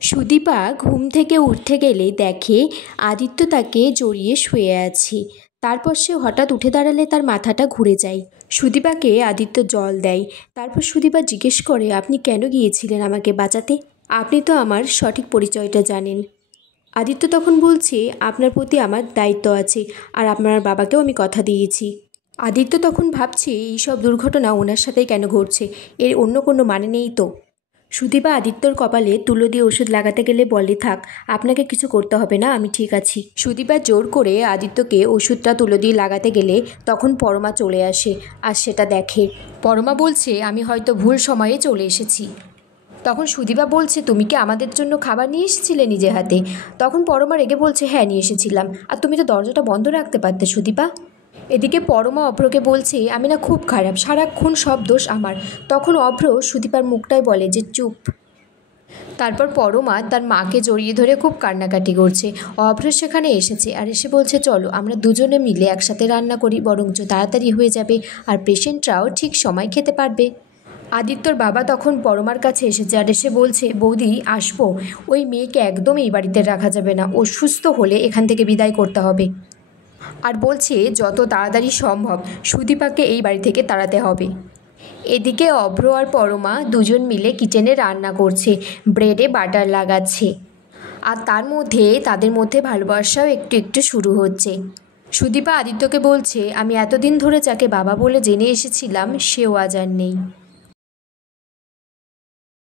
সুদীপা ঘুম থেকে উঠতে গেলে দেখে আদিত্য তাকে জড়িয়ে শুয়ে আছে। তারপর সে হঠাৎ উঠে দাঁড়ালে তার মাথাটা ঘুরে যায়। সুদীপাকে আদিত্য জল দেয়। তারপর সুদীপা জিজ্ঞেস করে, আপনি কেন গিয়েছিলেন আমাকে বাঁচাতে? আপনি তো আমার সঠিক পরিচয়টা জানেন। আদিত্য তখন বলছে, আপনার প্রতি আমার দায়িত্ব আছে, আর আপনার বাবাকেও আমি কথা দিয়েছি। আদিত্য তখন ভাবছে এইসব দুর্ঘটনা ওনার সাথেই কেন ঘটছে, এর অন্য কোনো মানে নেই তো। সুদীপা আদিত্যর কপালে তুলো দিয়ে ওষুধ লাগাতে গেলে বলে, থাক, আপনাকে কিছু করতে হবে না, আমি ঠিক আছি। সুদীপা জোর করে আদিত্যকে ওষুধটা তুলো দিয়ে লাগাতে গেলে তখন পরমা চলে আসে আর সেটা দেখে। পরমা বলছে, আমি হয়তো ভুল সময়ে চলে এসেছি। তখন সুদীপা বলছে, তুমি কি আমাদের জন্য খাবার নিয়ে এসেছিলে নিজে হাতে? তখন পরমা রেগে বলছে, হ্যাঁ নিয়ে এসেছিলাম, আর তুমি তো দরজাটা বন্ধ রাখতে পারতে সুদীপা। এদিকে পরমা অভ্রকে বলছে, আমি না খুব খারাপ, সারাক্ষণ সব দোষ আমার। তখন অভ্র সুদীপার মুখটাই বলে যে চুপ। তারপর পরমা তার মাকে জড়িয়ে ধরে খুব কান্নাকাটি করছে। অভ্র সেখানে এসেছে আর এসে বলছে, চলো আমরা দুজনে মিলে একসাথে রান্না করি, বরঞ্চ তাড়াতাড়ি হয়ে যাবে আর পেশেন্টরাও ঠিক সময় খেতে পারবে। আদিত্যর বাবা তখন পরমার কাছে এসেছে আর এসে বলছে, বৌদি আসবো? ওই মেয়েকে একদম এই বাড়িতে রাখা যাবে না, ও সুস্থ হলে এখান থেকে বিদায় করতে হবে। আর বলছে যত তাড়াতাড়ি সম্ভব সুদীপাকে এই বাড়ি থেকে তাড়াতে হবে। এদিকে অভ্র আর পরমা দুজন মিলে কিচেনে রান্না করছে, ব্রেডে বাটার লাগাচ্ছে, আর তার মধ্যে তাদের মধ্যে ভালোবাসাও একটু একটু শুরু হচ্ছে। সুদীপা আদিত্যকে বলছে, আমি এতদিন ধরে যাকে বাবা বলে জেনে এসেছিলাম সেও আজ আর নেই।